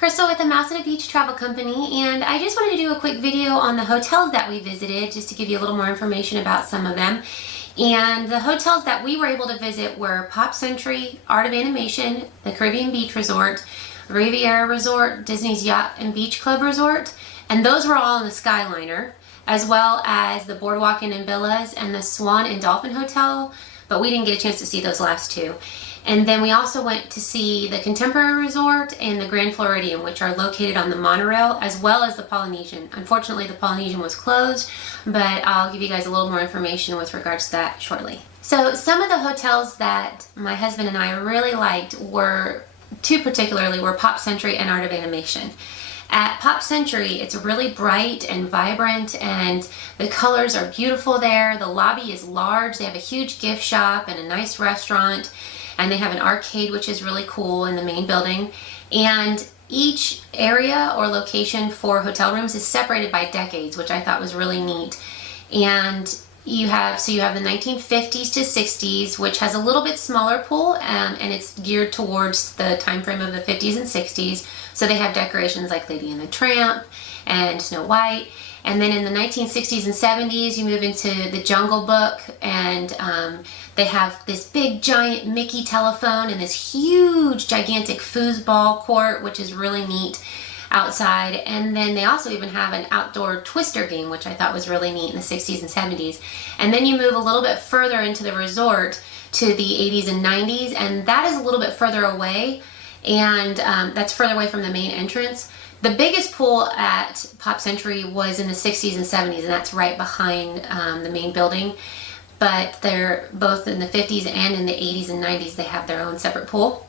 Crystal with the MouseandABeach travel company, and I just wanted to do a quick video on the hotels that we visited just to give you a little more information about some of them. And the hotels that we were able to visit were popcentries, Art of Animation, the Caribbean Beach Resort, Rivera Resort, Disney's Yacht and Beach Club Resort, and those were all in the Skyliner, as well as the Boardwalk Inn and Villas and the Swan and Dolphin Hotel, but we didn't get a chance to see those last two. And then we also went to see the Contemporary Resort and the Grand Floridian, which are located on the monorail, as well as the Polynesian. Unfortunately, the Polynesian was closed, but I'll give you guys a little more information with regards to that shortly. So some of the hotels that my husband and I really liked were, two particularly, were popcentries and Art of Animation. At popcentries, it's really bright and vibrant, and the colors are beautiful there. The lobby is large. They have a huge gift shop and a nice restaurant, and they have an arcade, which is really cool, in the main building. And each area or location for hotel rooms is separated by decades, which I thought was really neat. And you have the 1950s to 60s, which has a little bit smaller pool, and it's geared towards the time frame of the 50s and 60s. So they have decorations like Lady and the Tramp and Snow White. And then in the 1960s and 70s, you move into the Jungle Book, and they have this big giant Mickey telephone and this huge gigantic foosball court, which is really neat outside. And then they also even have an outdoor twister game, which I thought was really neat in the 60s and 70s. And then you move a little bit further into the resort to the 80s and 90s, and that is a little bit further away, and that's further away from the main entrance. The biggest pool at popcentries was in the 60s and 70s, and that's right behind the main building. But they're both in the 50s and in the 80s and 90s, they have their own separate pool.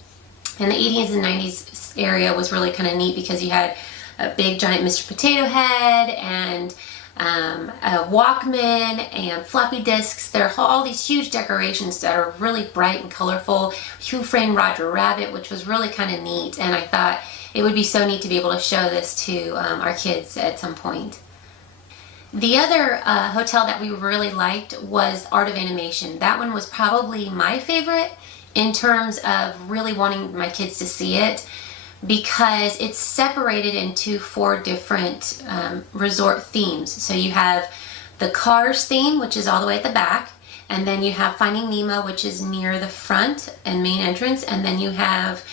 And the 80s and 90s area was really kind of neat because you had a big giant Mr. Potato Head and a Walkman and floppy disks. There are all these huge decorations that are really bright and colorful. Who Framed Roger Rabbit, which was really kind of neat, and I thought it would be so neat to be able to show this to our kids at some point. The other hotel that we really liked was Art of Animation. That one was probably my favorite in terms of really wanting my kids to see it, because it's separated into 4 different resort themes. So you have the Cars theme, which is all the way at the back, and then you have Finding Nemo, which is near the front and main entrance, and then you have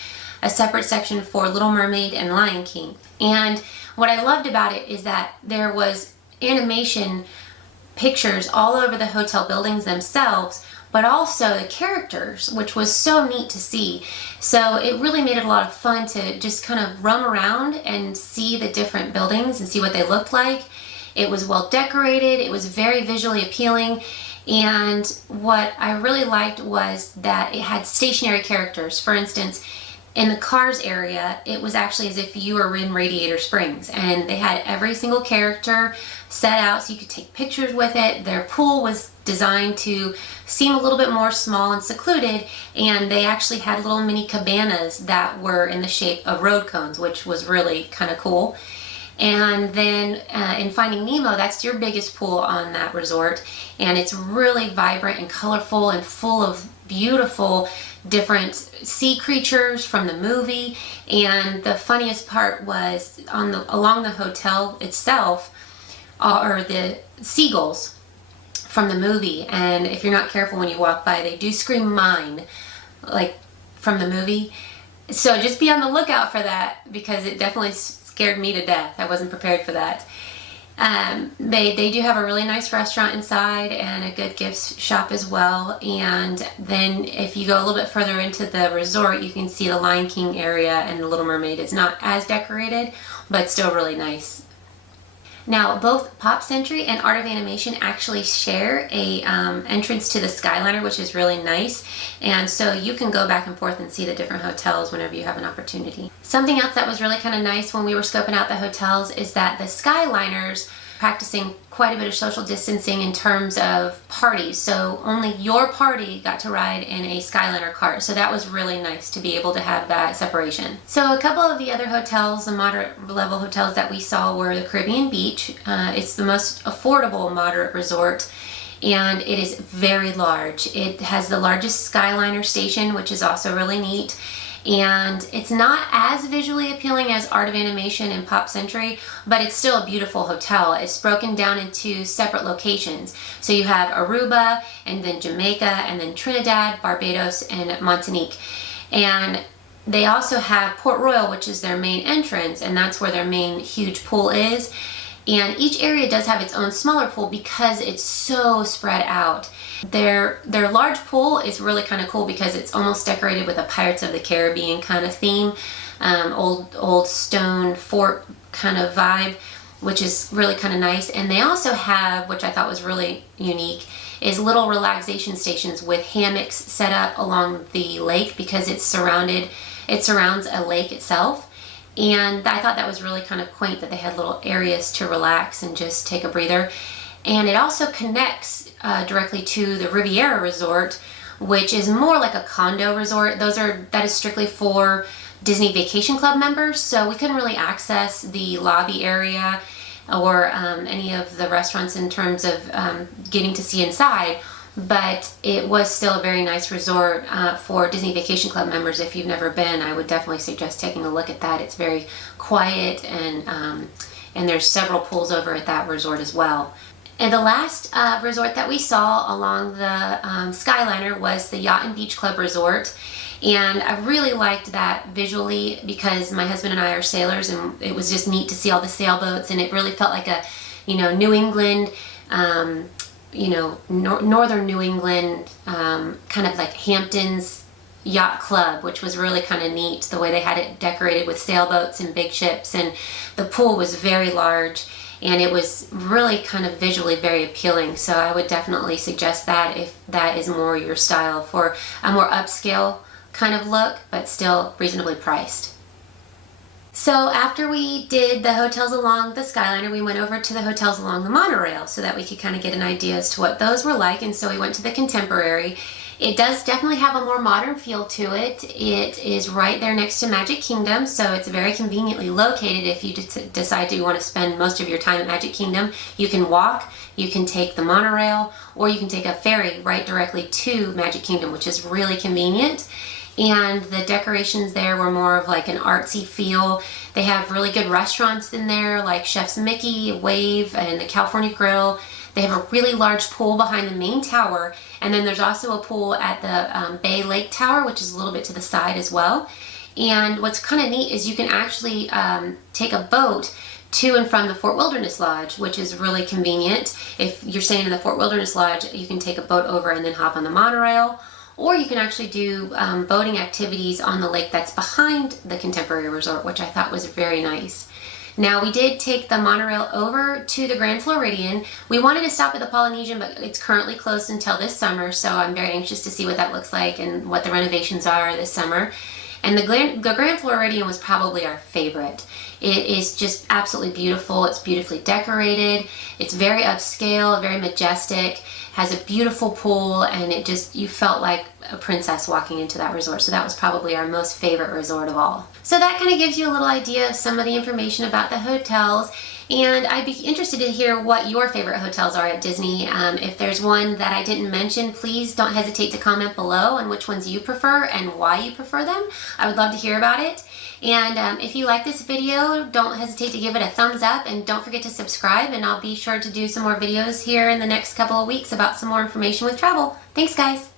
a separate section for Little Mermaid and Lion King. And what I loved about it is that there was animation pictures all over the hotel buildings themselves, but also the characters, which was so neat to see. So it really made it a lot of fun to just kind of roam around and see the different buildings and see what they looked like. It was well decorated, it was very visually appealing, and what I really liked was that it had stationary characters. For instance, in the Cars area, it was actually as if you were in Radiator Springs, and they had every single character set out so you could take pictures with it. Their pool was designed to seem a little bit more small and secluded, and they actually had little mini cabanas that were in the shape of road cones, which was really kind of cool. And then in Finding Nemo, that's your biggest pool on that resort, and it's really vibrant and colorful and full of beautiful different sea creatures from the movie. And the funniest part was along the hotel itself are the seagulls from the movie, and if you're not careful when you walk by, they do scream "mine," like from the movie. So just be on the lookout for that, because it definitely scared me to death. I wasn't prepared for that. They do have a really nice restaurant inside and a good gift shop as well. And then if you go a little bit further into the resort, you can see the Lion King area, and the Little Mermaid is not as decorated, but still really nice. Now, both popcentries and Art of Animation actually share a entrance to the Skyliner, which is really nice. And so you can go back and forth and see the different hotels whenever you have an opportunity. Something else that was really kind of nice when we were scoping out the hotels is that the Skyliners practicing quite a bit of social distancing in terms of parties. So only your party got to ride in a Skyliner cart. So that was really nice to be able to have that separation. So a couple of the other hotels, the moderate level hotels that we saw, were the Caribbean Beach. It's the most affordable moderate resort, and it is very large. It has the largest Skyliner station, which is also really neat. And it's not as visually appealing as Art of Animation and Pop Century, but it's still a beautiful hotel. It's broken down into separate locations. So you have Aruba, and then Jamaica, and then Trinidad, Barbados, and Martinique. And they also have Port Royal, which is their main entrance, and that's where their main huge pool is. And each area does have its own smaller pool because it's so spread out. Their large pool is really kind of cool because it's almost decorated with a Pirates of the Caribbean kind of theme, old stone fort kind of vibe, which is really kind of nice. And they also have, which I thought was really unique, is little relaxation stations with hammocks set up along the lake because it surrounds a lake itself. And I thought that was really kind of quaint that they had little areas to relax and just take a breather. And it also connects directly to the Rivera Resort, which is more like a condo resort. That is strictly for Disney Vacation Club members, so we couldn't really access the lobby area or any of the restaurants in terms of getting to see inside. But it was still a very nice resort for Disney Vacation Club members. If you've never been, I would definitely suggest taking a look at that. It's very quiet, and there's several pools over at that resort as well. And the last resort that we saw along the Skyliner was the Yacht and Beach Club Resort. And I really liked that visually because my husband and I are sailors, and it was just neat to see all the sailboats, and it really felt like a, New England, northern New England, kind of like Hamptons Yacht Club, which was really kind of neat, the way they had it decorated with sailboats and big ships, and the pool was very large, and it was really kind of visually very appealing. So I would definitely suggest that if that is more your style for a more upscale kind of look, but still reasonably priced. So after we did the hotels along the Skyliner, we went over to the hotels along the monorail so that we could kind of get an idea as to what those were like. And so we went to the Contemporary. It does definitely have a more modern feel to it. It is right there next to Magic Kingdom, so it's very conveniently located. If you decide you want to spend most of your time at Magic Kingdom, you can walk, you can take the monorail, or you can take a ferry right directly to Magic Kingdom, which is really convenient. And the decorations there were more of like an artsy feel. They have really good restaurants in there, like Chef's Mickey, Wave, and the California Grill. They have a really large pool behind the main tower, and then there's also a pool at the Bay Lake Tower, which is a little bit to the side as well. And what's kind of neat is you can actually take a boat to and from the Fort Wilderness Lodge, which is really convenient. If you're staying in the Fort Wilderness Lodge, you can take a boat over and then hop on the monorail, or you can actually do boating activities on the lake that's behind the Contemporary Resort, which I thought was very nice. Now, we did take the monorail over to the Grand Floridian. We wanted to stop at the Polynesian, but it's currently closed until this summer, so I'm very anxious to see what that looks like and what the renovations are this summer. And the Grand Floridian was probably our favorite. It is just absolutely beautiful. It's beautifully decorated. It's very upscale, very majestic, has a beautiful pool, and you felt like a princess walking into that resort. So that was probably our most favorite resort of all. So that kind of gives you a little idea of some of the information about the hotels. And I'd be interested to hear what your favorite hotels are at Disney. If there's one that I didn't mention, please don't hesitate to comment below on which ones you prefer and why you prefer them. I would love to hear about it. And if you like this video, don't hesitate to give it a thumbs up, and don't forget to subscribe, and I'll be sure to do some more videos here in the next couple of weeks about some more information with travel. Thanks, guys.